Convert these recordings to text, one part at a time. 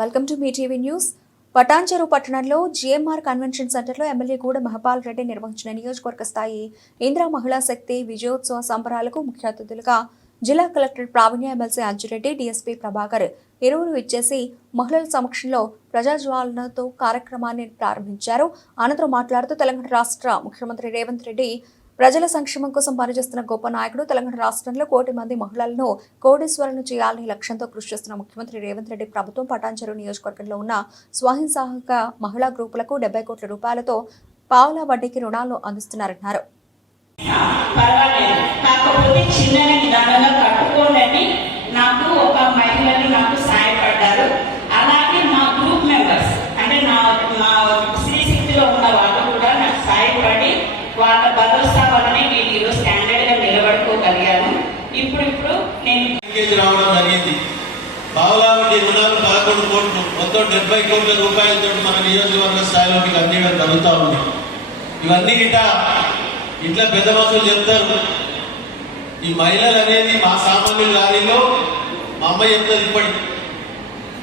Welcome to me TV news. Patancheru పట్టణంలో GMR convention సెంటర్లో MLA గూడ మహపాల్ రెడ్డి నిర్వహించిన నియోజకవర్గ స్థాయి ఇందిరా మహిళా శక్తి విజయోత్సవ సంబరాలకు ముఖ్య అతిథులుగా జిల్లా కలెక్టర్ ప్రావీణ్య, ఎమ్మెల్సీ అంజిరెడ్డి, డీఎస్పీ ప్రభాకర్ ఇరువురు ఇచ్చేసి మహిళల సమక్షంలో ప్రజాజ్వాలనతో కార్యక్రమాన్ని ప్రారంభించారు. అనంతరం మాట్లాడుతూ తెలంగాణ రాష్ట్ర ముఖ్యమంత్రి రేవంత్ రెడ్డి ప్రజల సంక్షేమం కోసం పనిచేస్తున్న గొప్ప నాయకుడు. తెలంగాణ రాష్ట్రంలో 1 కోటి మంది మహిళలను కోటీశ్వరులను చేయాలని లక్ష్యంతో కృషి చేస్తున్న ముఖ్యమంత్రి రేవంత్ రెడ్డి ప్రభుత్వం పటాన్చెరు నియోజకవర్గంలో ఉన్న స్వయం సహాయక మహిళా గ్రూపులకు 70 కోట్ల రూపాయలతో పావుల వడ్డీకి రుణాలు అందిస్తున్నారన్నారు. వాళ్ళ భరోసా వల్లనే నేను ఈరోజు స్టాండర్డ్ గా నిలబడుకోగలిగాను. ఇప్పుడు నేను రావడం జరిగింది. పావులావడ్డీ రుణాలు 11 కోట్లు, మొత్తం 70 కోట్ల రూపాయలతో మన నియోజకవర్గ స్థాయిలో మీకు అందించడం జరుగుతూ ఉంది. ఇవన్నీ ఇట్లా పెద్ద మనుషులు చెప్తారు. ఈ మహిళలు అనేది మా సామాన్యుల లారీలో మా అమ్మ చెప్తారు. ఇప్పటికి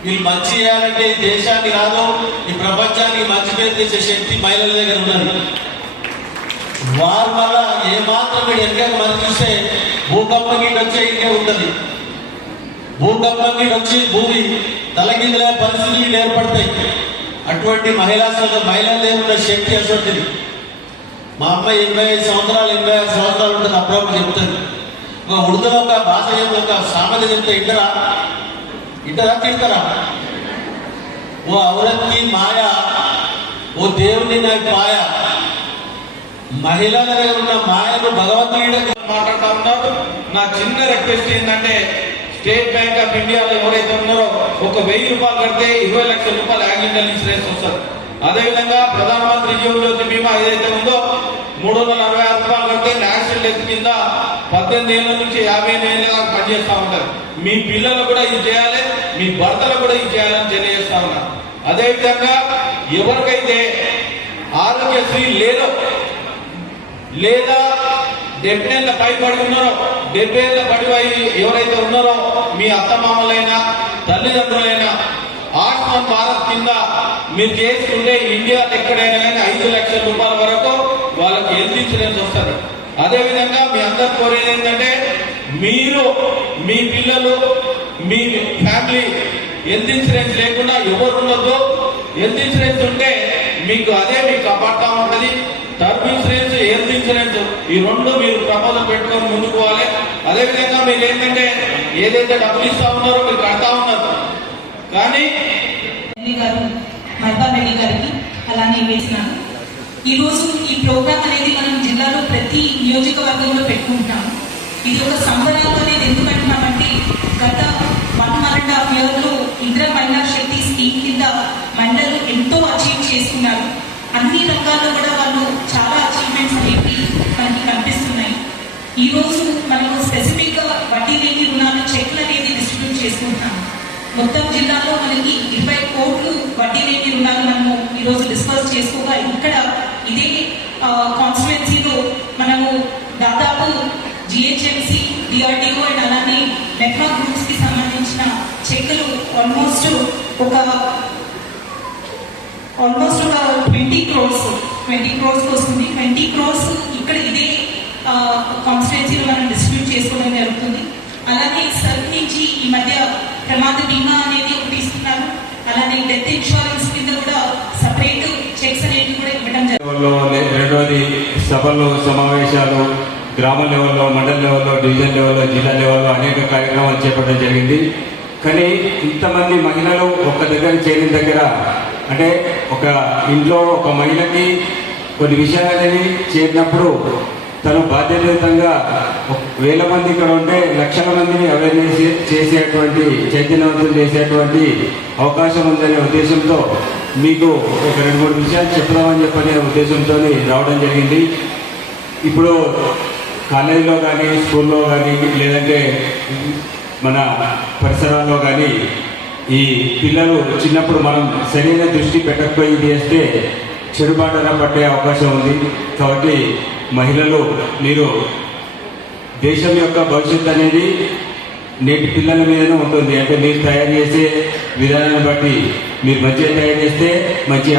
వీళ్ళు మంచి చేయాలంటే ఈ దేశాన్ని కాదు, ఈ ప్రపంచానికి మంచి పేరు తెచ్చే శక్తి మహిళల దగ్గర ఉన్నది. వారి వల్ల ఏమాత్రం మీరు వెనక మనం చూస్తే భూకంపం గీట వచ్చే ఇంకే ఉంటుంది. భూకంపం గీట వచ్చి భూమి తలకిందులే పరిస్థితులు ఏర్పడతాయి. అటువంటి మహిళల్లో ఉన్న శక్తి అటువంటిది. మా అమ్మాయి 85 సంవత్సరాలు 86 సంవత్సరాలు ఉంటుంది. అప్పుడప్పుడు చెప్తుంది. ఒక ఉర్దూలో ఒక భాష ఒక సామెత చెప్తే ఇంటరా తింటారా? ఓ ఔరత్కి మాయా, ఓ దేవుని నాకు మాయ. మహిళల దగ్గర ఉన్న మాయను భగవంతుడు మాట్లాడుతూ ఉన్నారు. నా చిన్న రిక్వెస్ట్ ఏంటంటే, స్టేట్ బ్యాంక్ ఆఫ్ ఇండియాలో ఎవరైతే ఉన్నారో 1000 రూపాయలు కడితే 20 లక్షల రూపాయలు యాక్సిడెంటల్ ఇన్సూరెన్స్ వస్తుంది. అదేవిధంగా ప్రధానమంత్రి జీవన జ్యోతి బీమా ఏదైతే ఉందో 366 రూపాయలు కడితే యాక్సిడెంట్ డెత్ కింద 18 ఏళ్ళ నుంచి 50 ఏళ్ళ దాకా పనిచేస్తూ ఉంటారు. మీ పిల్లలు కూడా ఇది చేయాలి, మీ భర్తలు కూడా ఇది చేయాలని తెలియజేస్తా ఉన్నారు. అదేవిధంగా ఎవరికైతే ఆరోగ్యశ్రీ లేదా 70 ఏళ్ళ పైబడి ఉన్నారో, 70 ఏళ్ళ పడిపై ఎవరైతే ఉన్నారో మీ అత్తమామలైనా తల్లిదండ్రులైనా ఆయుష్మాన్ భారత్ కింద మీరు చేసుకుంటే ఇండియాలో ఎక్కడైనా కానీ 5 లక్షల రూపాయల వరకు వాళ్ళకి హెల్త్ ఇన్సూరెన్స్ వస్తుంది. అదేవిధంగా మీ అందరు కోరేది ఏంటంటే, మీరు మీ పిల్లలు మీ ఫ్యామిలీ హెల్త్ ఇన్సూరెన్స్ లేకుండా ఎవరు ఉండొద్దు. హెల్త్ ఇన్సూరెన్స్ ఉంటే మీకు కాపాడుతూ ఉంటుంది. టర్మ్ ఇన్సూరెన్స్, హెల్త్ ఇన్సూరెన్స్ ఈ రెండు మీరు ప్రపోజల్ పెట్టుకొని ముందుకు పోవాలి. అదేవిధంగా మీరు ఏంటంటే ఏదైతే డబ్బులు ఇస్తా ఉన్నారో మీరు కడతా ఉన్నారు. కానీ మహపాల్ రెడ్డి గారికి అలానే వేసినాను. ఈరోజు ఈ ప్రోగ్రామ్ అనేది మనం జిల్లాలో ప్రతి నియోజకవర్గంలో పెట్టుకుంటున్నాము. ఇది ఒక సంబరాలు అనేది ఎందుకు అంటున్నామంటే, గత 1.5 years ఇందిరా మహిళా శక్తి స్కీమ్ కింద మహిళలు ఎంతో అచీవ్ చేసుకున్నారు. అన్ని రంగాల్లో కూడా వాళ్ళు చాలా అచీవ్మెంట్స్ అనేవి మనకి కనిపిస్తున్నాయి. ఈరోజు మనకు స్పెసిఫిక్గా వడ్డీ లేని రుణాలు చెక్లు అనేది డిస్ట్రిబ్యూట్ చేసుకుంటున్నాము. మొత్తం జిల్లాలో మనకి 20 కోట్లు వడ్డీ లేని రుణాలు మనము ఈరోజు డిస్కస్ చేసుకోగా, ఇక్కడ ఇదే కాన్స్టిట్యుయెన్సీలో మనము దాదాపు జిహెచ్ఎంసీ, డిఆర్డిఓ అండ్ అలానే నెట్వర్క్ గ్రూప్స్ కి సంబంధించిన చెక్కులు ఆల్మోస్ట్ ఒక 20 crores వస్తుంది. 20 crores ఇక్కడ ఇదే కాన్స్టిట్యుయెన్సీలో మనం డిస్ట్రిబ్యూట్ చేసుకోవడం జరుగుతుంది. అలానే సర్వ్ నుంచి ఈ మధ్య ప్రమాద బీమా అనేది ఒకటి ఇస్తున్నారు. అలానే డెత్ ఇన్సూరెన్స్ కింద కూడా సపరేట్ చెక్స్ అనేవి కూడా ఇవ్వడం జరుగుతుంది. రెండోది సభలు, సమావేశాలు గ్రామ లెవెల్లో, మండల లెవెల్లో, డివిజన్ లెవెల్లో, జిల్లా లెవెల్లో అనేక కార్యక్రమాలు చేపట్టడం జరిగింది. కానీ ఇంతమంది మహిళలు ఒక దగ్గర చేరిన దగ్గర, అంటే ఒక ఇంట్లో ఒక మహిళకి కొన్ని విషయాలు అనేవి చేరినప్పుడు తను బాధ్యతాయుతంగా 1000 మంది ఇక్కడ ఉంటే లక్షల మందిని అవేర్నెస్ చేసేటువంటి, చైతన్యవంతులు చేసేటువంటి అవకాశం ఉందనే ఉద్దేశంతో మీకు ఒక 2-3 విషయాలు చెప్దామని చెప్పనే ఉద్దేశంతో రావడం జరిగింది. ఇప్పుడు కాలేజీలో కానీ, స్కూల్లో కానీ, లేదంటే మన పరిసరాల్లో కానీ ఈ పిల్లలు చిన్నప్పుడు మనం సరైన దృష్టి పెట్టకపోయి చేస్తే చెడుబాటన పట్టే అవకాశం ఉంది. కాబట్టి మహిళలు, మీరు దేశం యొక్క భవిష్యత్తు అనేది నేటి పిల్లల మీదనే ఉంటుంది. అంటే మీరు తయారు చేసే విధానాన్ని బట్టి మీరు మంచిగా తయారు చేస్తే మంచి